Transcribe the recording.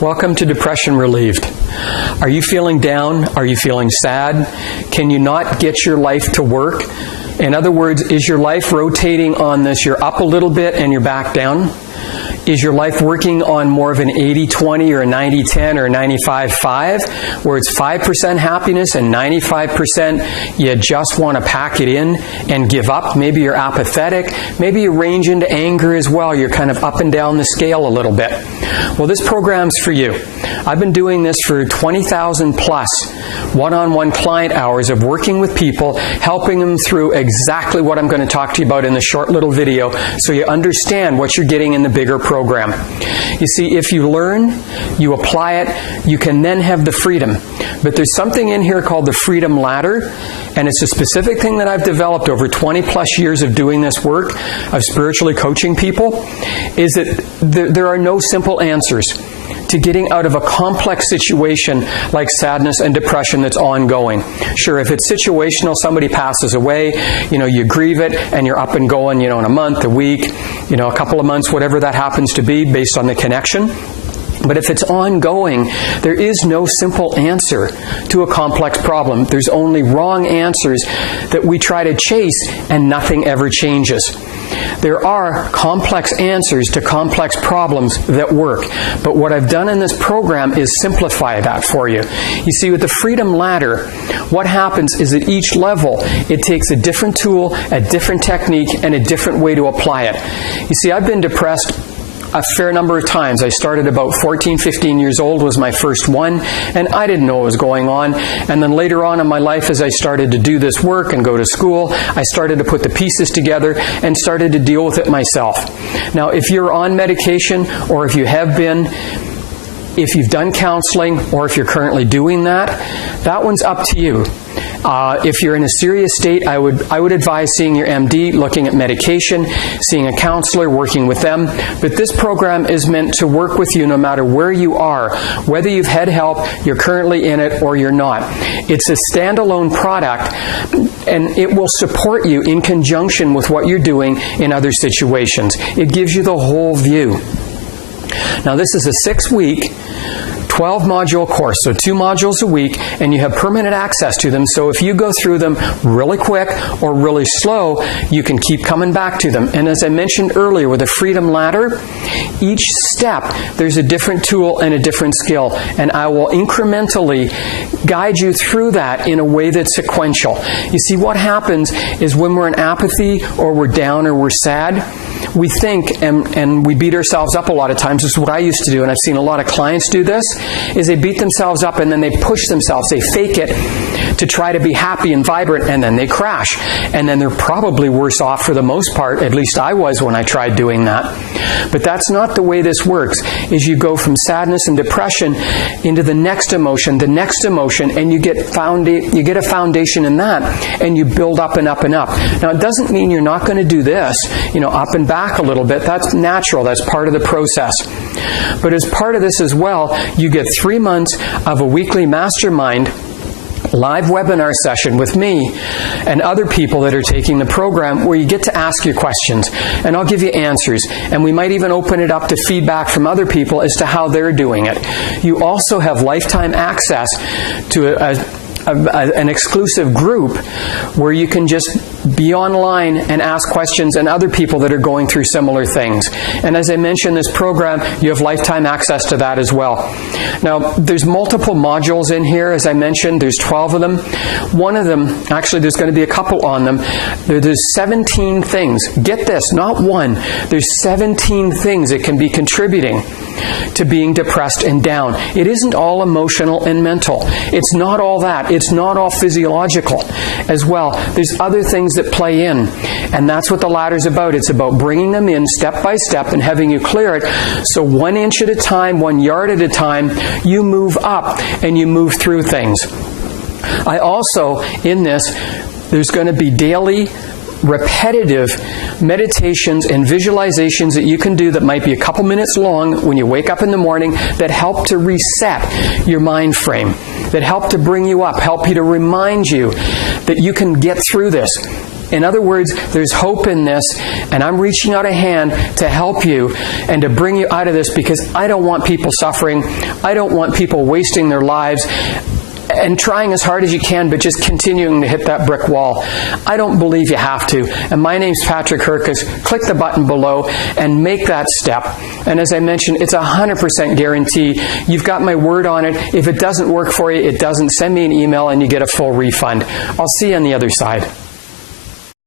Welcome to Depression Relieved. Are you feeling down? Are you feeling sad? Can you not get your life to work? In other words, is your life rotating on this? You're up a little bit and you're back down? Is your life working on more of an 80-20 or a 90-10 or a 95-5, where it's 5% happiness and 95% you just want to pack it in and give up? Maybe you're apathetic. Maybe you range into anger as well. You're kind of up and down the scale a little bit. Well, this program's for you. I've been doing this for 20,000 plus one-on-one client hours of working with people, helping them through exactly what I'm going to talk to you about in this short little video so you understand what you're getting in the bigger program. You see, if you learn, you apply it, you can then have the freedom. But there's something in here called the Freedom Ladder, and it's a specific thing that I've developed over 20 plus years of doing this work, of spiritually coaching people, is that there are no simple answers to getting out of a complex situation like sadness and depression that's ongoing. Sure, if it's situational, somebody passes away, you grieve it and you're up and going, in a month, a week, a couple of months, whatever that happens to be based on the connection. But if it's ongoing, there is no simple answer to a complex problem. There's only wrong answers that we try to chase and nothing ever changes. There are complex answers to complex problems that work. But what I've done in this program is simplify that for you. You see, with the Freedom Ladder, what happens is at each level, it takes a different tool, a different technique, and a different way to apply it. You see, I've been depressed a fair number of times. I started about 14, 15 years old was my first one, and I didn't know what was going on. And then later on in my life, as I started to do this work and go to school, I started to put the pieces together and started to deal with it myself. Now, if you're on medication, or if you have been, if you've done counseling, or if you're currently doing that one's up to you. If you're in a serious state, I would advise seeing your MD, looking at medication, seeing a counselor, working with them. But this program is meant to work with you no matter where you are, whether you've had help, you're currently in it, or you're not. It's a standalone product, and it will support you in conjunction with what you're doing in other situations. It gives you the whole view. Now, this is a 6-week, 12-module course, so 2 modules a week, and you have permanent access to them. So if you go through them really quick or really slow, you can keep coming back to them. And as I mentioned earlier with the Freedom Ladder, each step there's a different tool and a different skill, and I will incrementally guide you through that in a way that's sequential. You see, what happens is when we're in apathy or we're down or we're sad, we think and we beat ourselves up a lot of times. This is what I used to do, and I've seen a lot of clients do this, is they beat themselves up and then they push themselves, they fake it to try to be happy and vibrant, and then they crash. And then they're probably worse off for the most part. At least I was when I tried doing that. But that's not the way this works, is you go from sadness and depression into the next emotion, and you get a foundation in that, and you build up and up and up. Now, it doesn't mean you're not going to do this, up and back a little bit. That's natural. That's part of the process. But as part of this as well, you get 3 months of a weekly mastermind live webinar session with me and other people that are taking the program, where you get to ask your questions, and I'll give you answers, and we might even open it up to feedback from other people as to how they're doing it. You also have lifetime access to an exclusive group where you can just be online and ask questions, and other people that are going through similar things. And as I mentioned, this program, you have lifetime access to that as well. Now, there's multiple modules in here. As I mentioned, there's 12 of them. One of them, actually there's going to be a couple on them. There's 17 things. Get this, not one. There's 17 things that can be contributing to being depressed and down. It isn't all emotional and mental. It's not all that. It's not all physiological as well. There's other things that play in, and that's what the ladder's about. It's about bringing them in step by step and having you clear it, so 1 inch at a time, 1 yard at a time, you move up and you move through things. I also, in this, there's going to be daily repetitive meditations and visualizations that you can do that might be a couple minutes long when you wake up in the morning, that help to reset your mind frame, that help to bring you up, help you to remind you that you can get through this. In other words, there's hope in this, and I'm reaching out a hand to help you and to bring you out of this, because I don't want people suffering. I don't want people wasting their lives and trying as hard as you can, but just continuing to hit that brick wall. I don't believe you have to. And my name's Patrick Hurkes. Click the button below and make that step. And as I mentioned, it's 100% guarantee. You've got my word on it. If it doesn't work for you, it doesn't. Send me an email and you get a full refund. I'll see you on the other side.